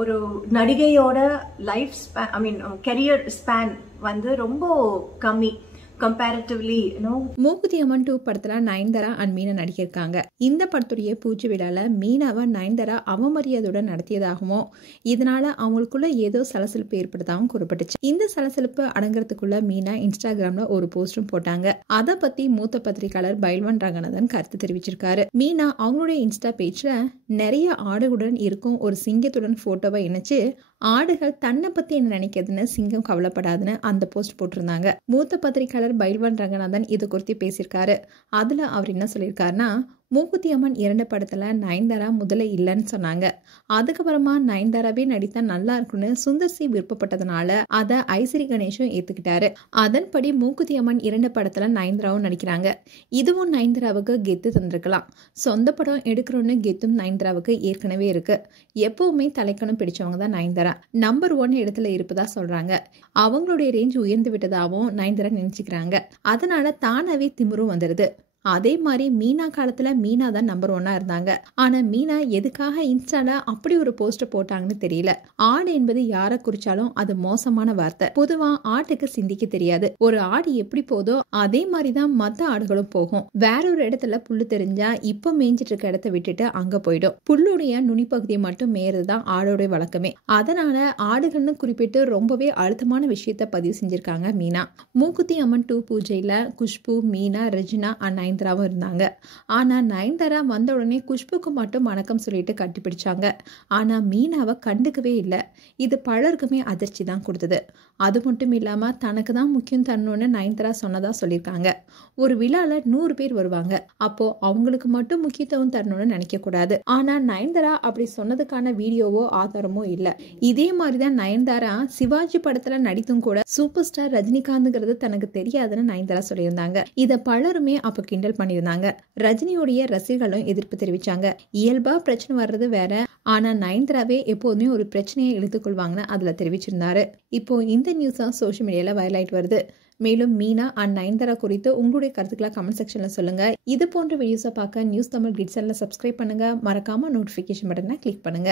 ஒரு நடிகையோட life span career span வந்து ரொம்ப கம்மி கம்பேரிட்டிவ்லி. மூக்குத்தி அம்மன் 2 படத்துல நயன்தாரா அண்ட் மீனா நடிக்கிருக்காங்க. இந்த படத்துடைய பூஜை விழால மீனாவை நயன்தாரா அவமரியாதையுடன் நடத்தியதாகவும் இதனால அவங்களுக்குள்ள ஏதோ சலசலப்பு ஏற்பட்டதாகவும் கூறப்பட்டுச்சு. இந்த சலசலப்பு அடங்குறதுக்குள்ள மீனா இன்ஸ்டாகிராம்ல ஒரு போஸ்டும் போட்டாங்க. அதை பத்தி மூத்த பத்திரிகையாளர் பைல்வான் ரங்கநாதன் கருத்து தெரிவிச்சிருக்காரு. மீனா அவங்களுடைய இன்ஸ்டா பேஜ்ல நிறைய ஆடுகளுடன் இருக்கும் ஒரு சிங்கத்துடன் போட்டோவை இணைச்சு ஆடுகள் தன்னை பத்தி என்ன நினைக்கிறதுன்னு சிங்கம் கவலைப்படாதுன்னு அந்த போஸ்ட் போட்டிருந்தாங்க. மூத்த பத்திரிகையாளர் பைல்வான் ரங்கநாதன் இது குறித்து பேசியிருக்காரு. அதுல அவர் என்ன சொல்லியிருக்காருன்னா, மூக்குத்தி அம்மன் 2 படத்துல நயன்தாரா முதல்ல இல்லைன்னு சொன்னாங்க. அதுக்கப்புறமா நயன்தாராவே நடித்தா நல்லா இருக்குன்னு சுந்தர் சி விருப்பப்பட்டதுனால அதை ஐஸ்வரி கணேஷும் ஏத்துக்கிட்டாரு. அதன்படி மூக்குத்தி அம்மன் 2 படத்துல நயன்தாராவும் நடிக்கிறாங்க. இதுவும் நயன்தாராவுக்கு கெத்து தந்திருக்கலாம். சொந்த படம் எடுக்கிறோன்னு கெத்தும் நயன்தாராவுக்கு ஏற்கனவே இருக்கு. எப்பவுமே தலைக்கணம் பிடிச்சவங்க தான் நயன்தாரா. நம்பர் 1 இடத்துல இருப்பதா சொல்றாங்க. அவங்களுடைய ரேஞ்ச் உயர்ந்து விட்டதாகவும் நயன்தாரா நினைச்சுக்கிறாங்க. அதனால தானாவே திமிரும் வந்துடுது. அதே மாதிரி மீனா காலத்துல மீனா தான் நம்பர் 1 இருந்தாங்க. ஆனா மீனா எதுக்காக இன்ஸ்டால அப்படி ஒரு போஸ்டர் போட்டாங்கன்னு தெரியல. ஆடு என்பது யாரை குறிச்சாலும் அது மோசமான வார்த்தை. பொதுவா ஆட்டுக்கு சிந்திக்க தெரியாது. ஒரு ஆடு எப்படி போதோ அதே மாதிரிதான் மத்த ஆடுகளும் போகும். வேற ஒரு இடத்துல புல்லு தெரிஞ்சா இப்ப மேய்ஞ்சிட்டு இருக்க இடத்த விட்டுட்டு அங்க போயிடும். புல்லுடைய நுனிப்பகுதியை மட்டும் மேயறதுதான் ஆடோடைய வழக்கமே. அதனால ஆடுகள்னு குறிப்பிட்டு ரொம்பவே அழுத்தமான விஷயத்த பதிவு செஞ்சிருக்காங்க மீனா. மூக்குத்தி அம்மன் 2 பூஜையில குஷ்பு, மீனா, ரெஜினா அண்ட் நயன்தாராவும் இருந்தாங்க. ஆனா நயன்தாரா வந்த உடனே குஷ்புக்கு மட்டும் வணக்கம் சொல்லிட்டு கட்டிப்பிடிச்சாங்க. ஆனா மீனாவை கண்டுக்கவே இல்லை. இது பலருக்குமே அதிர்ச்சி தான் கொடுத்தது. அது மட்டும் இல்லாம தனக்கு தான் முக்கியம் தரணும்னு நயன்தாரா சொன்னதா சொல்லியிருக்காங்க. ஒரு விழால 100 பேர் வருவாங்க. அப்போ அவங்களுக்கு மட்டும் முக்கியத்துவம் தரணும்னு நினைக்க கூடாது. ஆனா நயன்தாரா அப்படி சொன்னதுக்கான வீடியோவோ ஆதாரமோ இல்ல. இதே மாதிரிதான் நயன்தாரா சிவாஜி படத்துல நடித்தும் கூட சூப்பர் ஸ்டார் ரஜினிகாந்த்ங்கிறது தனக்கு தெரியாதுன்னு நயன்தாரா சொல்லியிருந்தாங்க. இத பலருமே அப்ப கிண்டல் பண்ணியிருந்தாங்க. ரஜினியோடைய ரசிகர்களும் எதிர்ப்பு தெரிவிச்சாங்க. இயல்பா பிரச்சனை வர்றது வேற, ஆனா நயன்தாராவே எப்போதுமே ஒரு பிரச்சனையை இழுத்துக்கொள்வாங்கன்னு அதுல தெரிவிச்சிருந்தாரு. இப்போ இந்த நியூஸா சோஷியல் மீடியால வைரல் ஆயிட்டு வருது. மேலும் மீனா அண்ட் நயன்தாரா குறித்து உங்களுடைய கருத்துக்களை கமெண்ட் செக்ஷன்ல சொல்லுங்க. இது போன்ற வீடியோஸை பார்க்க நியூஸ் தமிழ் கிட்ஸ் சேனலை சப்ஸ்கிரைப் பண்ணுங்க. மறக்காம நோட்டிபிகேஷன் பட்டனை கிளிக் பண்ணுங்க.